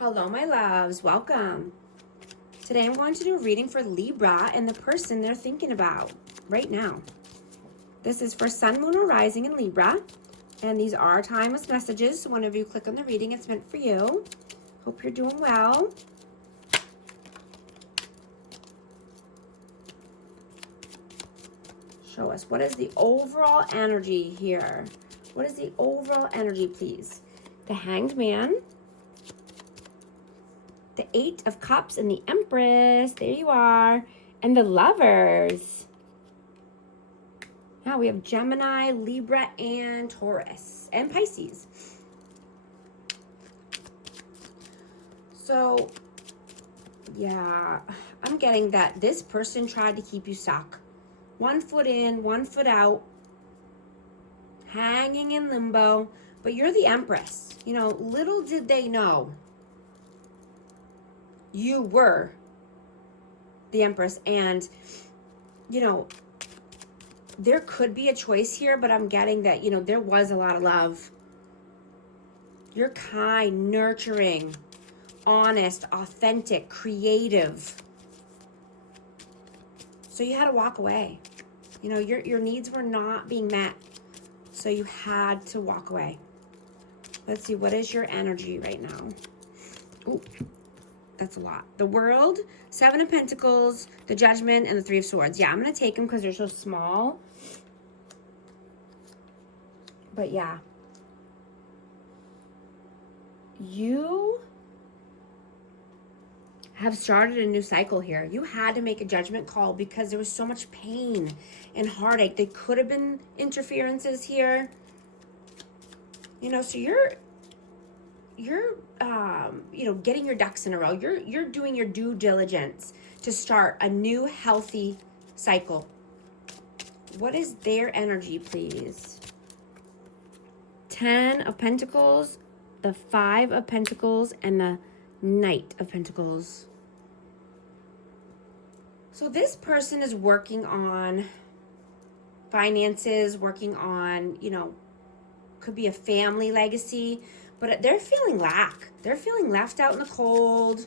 Hello, my loves. Welcome. Today I'm going to do a reading for Libra and the person they're thinking about right now. This is for Sun, Moon, or Rising in Libra. And these are timeless messages. So whenever you click on the reading, it's meant for you. Hope you're doing well. Show us, what is the overall energy here? What is the overall energy, please? The Hanged Man, the Eight of Cups, and the Empress. There you are. And the Lovers. Now we have Gemini, Libra, and Taurus, and Pisces. So, yeah, I'm getting that this person tried to keep you stuck. 1 foot in, 1 foot out, hanging in limbo, but you're the Empress. You know, little did they know you were the Empress. And, you know, there could be a choice here, but I'm getting that, you know, there was a lot of love. You're kind, nurturing, honest, authentic, creative. So you had to walk away. You know, your needs were not being met. So you had to walk away. Let's see, what is your energy right now? Ooh, that's a lot. The World, 7 of Pentacles, the Judgment, and the 3 of Swords. Yeah, I'm going to take them because they're so small. But yeah. You have started a new cycle here. You had to make a judgment call because there was so much pain and heartache. There could have been interferences here. You know, so you're you know, getting your ducks in a row. You're doing your due diligence to start a new healthy cycle. What is their energy, please? 10 of Pentacles, the 5 of Pentacles, and the Knight of Pentacles. So this person is working on finances, working on, you know, could be a family legacy, but they're feeling lack. They're feeling left out in the cold.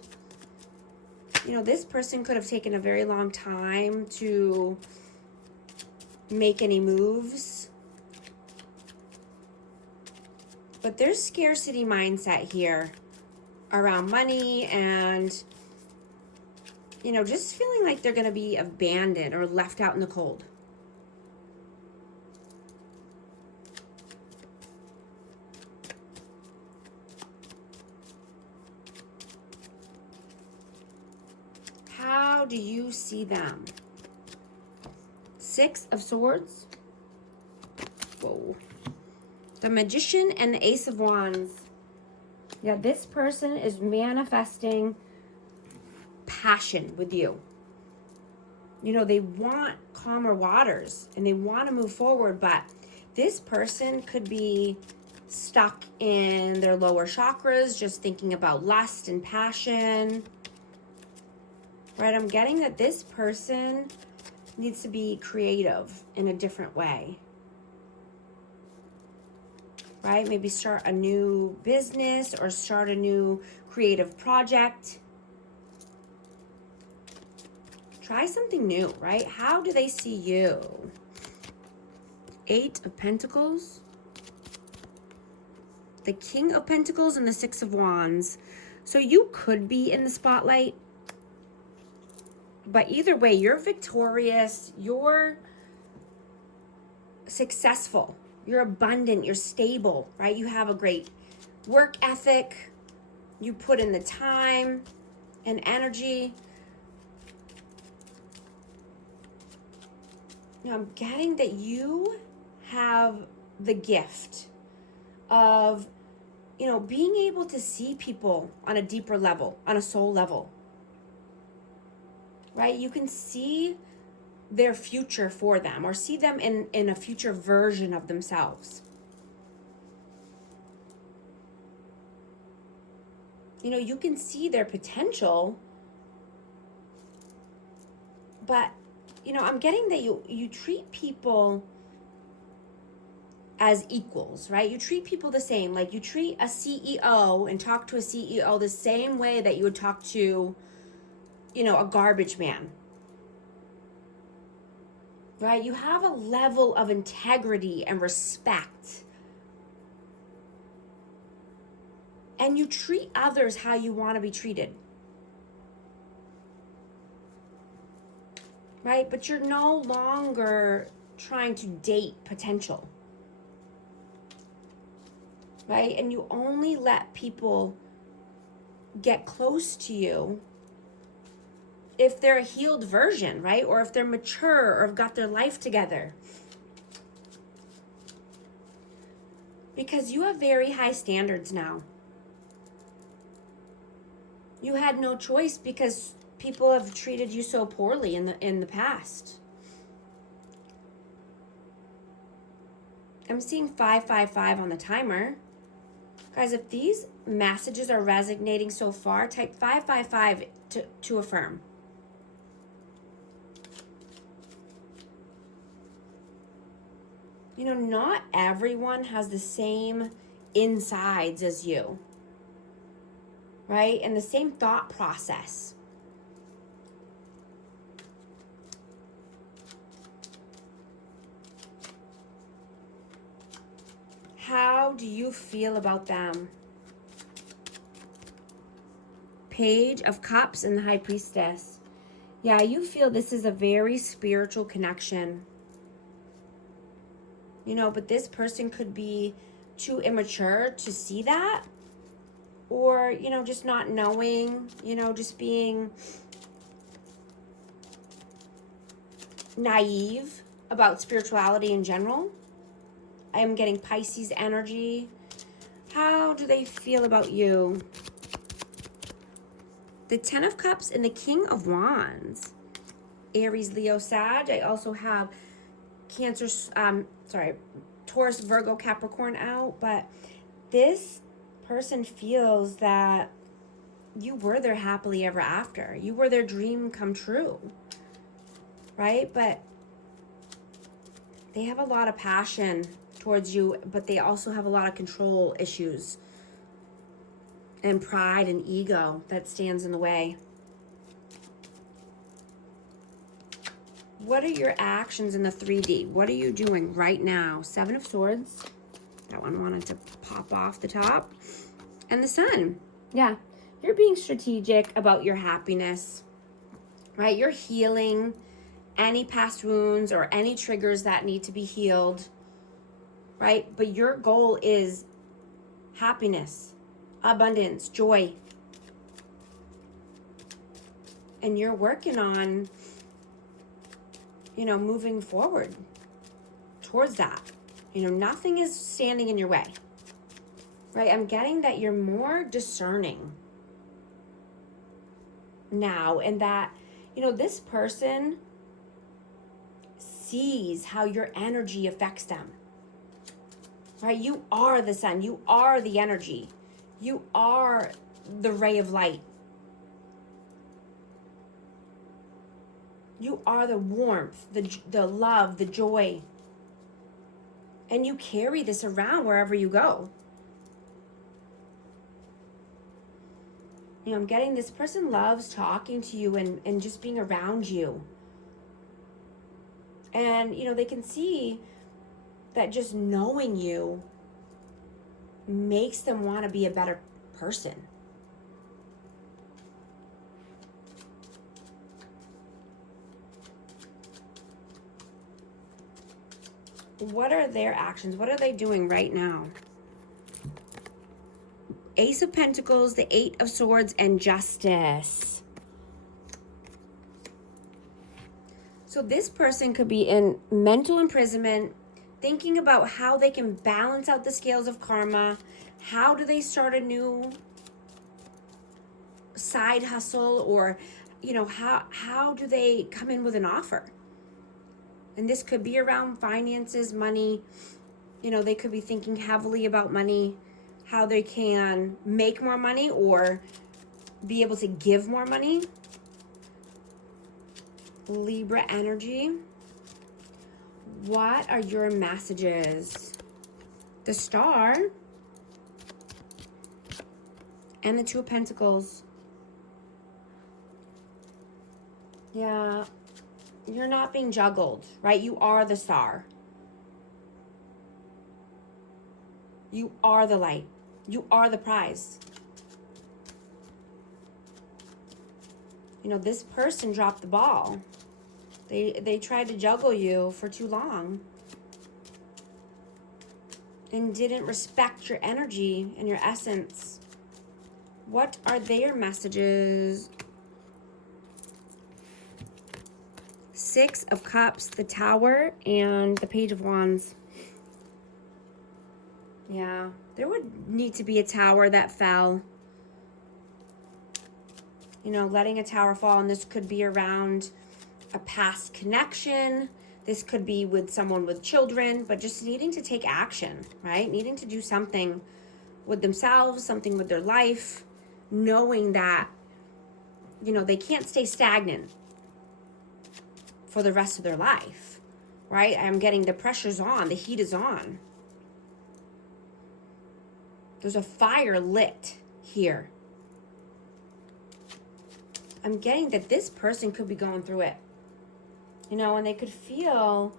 You know, this person could have taken a very long time to make any moves. But there's scarcity mindset here around money and, you know, just feeling like they're going to be abandoned or left out in the cold. How do you see them? 6 of Swords. Whoa. The Magician and the Ace of Wands. Yeah, this person is manifesting passion with you. You know, they want calmer waters and they want to move forward, but this person could be stuck in their lower chakras, just thinking about lust and passion. Right, I'm getting that this person needs to be creative in a different way. Right, maybe start a new business or start a new creative project. Try something new, right? How do they see you? 8 of Pentacles, the King of Pentacles, and the 6 of Wands. So you could be in the spotlight, but either way, you're victorious, you're successful, you're abundant, you're stable, right? You have a great work ethic, you put in the time and energy. Now I'm getting that you have the gift of, you know, being able to see people on a deeper level, on a soul level. Right? You can see their future for them or see them in a future version of themselves. You know, you can see their potential, but, you know, I'm getting that you treat people as equals, right? You treat people the same. Like you treat a CEO and talk to a CEO the same way that you would talk to, you know, a garbage man, right? You have a level of integrity and respect. And you treat others how you want to be treated. Right? But you're no longer trying to date potential. Right? And you only let people get close to you if they're a healed version, right? Or if they're mature or have got their life together. Because you have very high standards now. You had no choice because people have treated you so poorly in the past. I'm seeing 555 on the timer. Guys, if these messages are resonating so far, type 555 to affirm. You know, not everyone has the same insides as you, right? And the same thought process. How do you feel about them? Page of Cups and the High Priestess. Yeah, you feel this is a very spiritual connection. You know, but this person could be too immature to see that. Or, you know, just not knowing, you know, just being naive about spirituality in general. I am getting Pisces energy. How do they feel about you? The Ten of Cups and the King of Wands. Aries, Leo, Sag. I also have Cancer, Taurus, Virgo, Capricorn out. But this person feels that you were their happily ever after. You were their dream come true. Right? But they have a lot of passion towards you, but they also have a lot of control issues and pride and ego that stands in the way. What are your actions in the 3D? What are you doing right now? Seven of Swords. That one wanted to pop off the top. And the Sun. Yeah, you're being strategic about your happiness, right? You're healing any past wounds or any triggers that need to be healed, right? But your goal is happiness, abundance, joy. And you're working on, you know, moving forward towards that. You know, nothing is standing in your way, right? I'm getting that you're more discerning now, and that, you know, this person sees how your energy affects them, right? You are the sun. You are the energy. You are the ray of light. You are the warmth, the love, the joy. And you carry this around wherever you go. You know, I'm getting this person loves talking to you and just being around you. And, you know, they can see that just knowing you makes them want to be a better person. What are their actions? What are they doing right now? Ace of Pentacles, the Eight of Swords, and Justice. So this person could be in mental imprisonment, thinking about how they can balance out the scales of karma. How do they start a new side hustle? Or, you know, how do they come in with an offer? And this could be around finances, money. You know, they could be thinking heavily about money, how they can make more money or be able to give more money. Libra energy. What are your messages the Star, and the Two of Pentacles. Yeah, you're not being juggled, right? You are the star. You are the light. You are the prize. You know, this person dropped the ball. They tried to juggle you for too long and didn't respect your energy and your essence. What are their messages? Six of Cups, the Tower, and the Page of Wands. Yeah, there would need to be a tower that fell. You know, letting a tower fall, and this could be around a past connection. This could be with someone with children, but just needing to take action, right? Needing to do something with themselves, something with their life, knowing that, you know, they can't stay stagnant for the rest of their life, right? I'm getting the pressure's on, the heat is on. There's a fire lit here. I'm getting that this person could be going through it. You know, and they could feel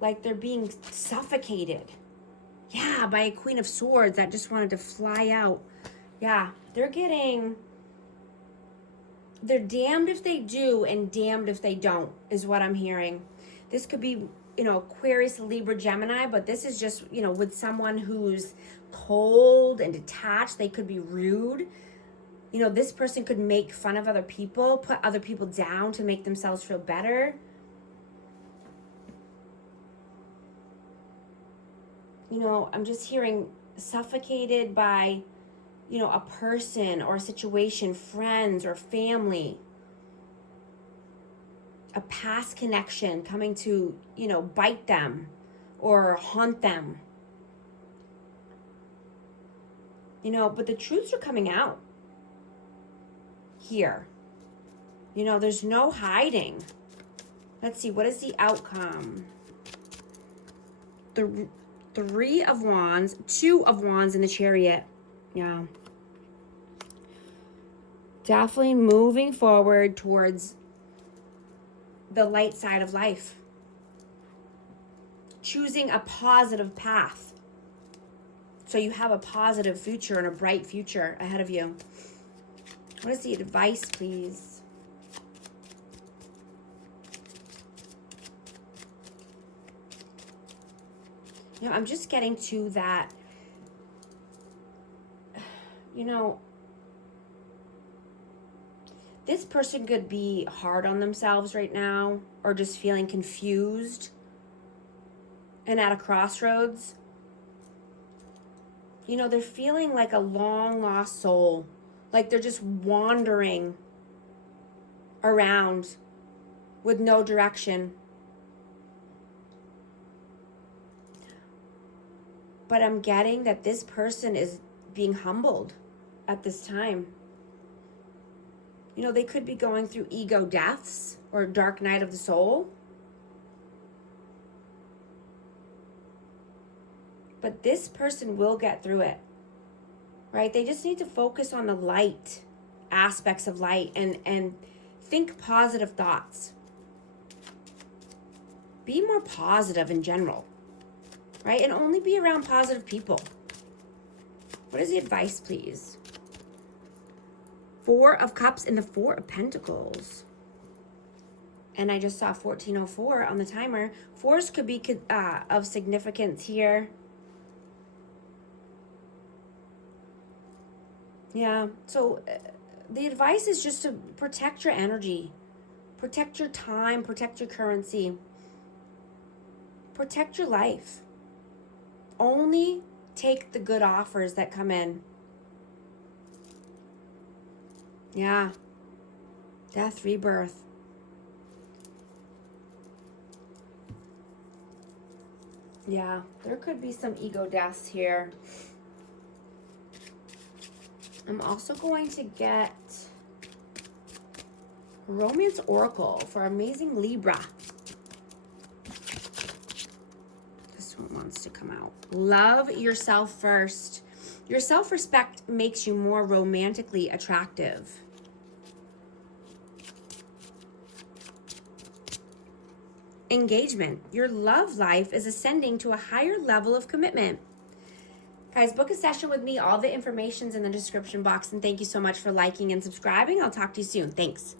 like they're being suffocated. Yeah, by a Queen of Swords that just wanted to fly out. Yeah, they're damned if they do and damned if they don't, is what I'm hearing. This could be, you know, Aquarius, Libra, Gemini, but this is just, you know, with someone who's cold and detached. They could be rude. You know, this person could make fun of other people, put other people down to make themselves feel better. You know, I'm just hearing suffocated by, you know, a person or a situation, friends or family. A past connection coming to, you know, bite them or haunt them. You know, but the truths are coming out here. You know, there's no hiding. Let's see, what is the outcome? The Three of Wands, Two of Wands in the Chariot. Yeah. Definitely moving forward towards the light side of life. Choosing a positive path. So you have a positive future and a bright future ahead of you. What is the advice, please? You know, I'm just getting to that, you know, this person could be hard on themselves right now or just feeling confused and at a crossroads. You know, they're feeling like a long lost soul, like they're just wandering around with no direction. But I'm getting that this person is being humbled at this time. You know, they could be going through ego deaths or dark night of the soul. But this person will get through it, right? They just need to focus on the light aspects of light and think positive thoughts. Be more positive in general, right? And only be around positive people. What is the advice, please? Four of Cups and the Four of Pentacles. And I just saw 1404 on the timer. Fours could be of significance here. Yeah, so the advice is just to protect your energy. Protect your time, protect your currency. Protect your life. Only take the good offers that come in. Yeah. Death, rebirth. Yeah, there could be some ego deaths here. I'm also going to get Romance Oracle for amazing Libra. This one wants wants to come out. Love yourself first. Your self-respect makes you more romantically attractive. Engagement. Your love life is ascending to a higher level of commitment. Guys, book a session with me. All the information's in the description box. And thank you so much for liking and subscribing. I'll talk to you soon. Thanks.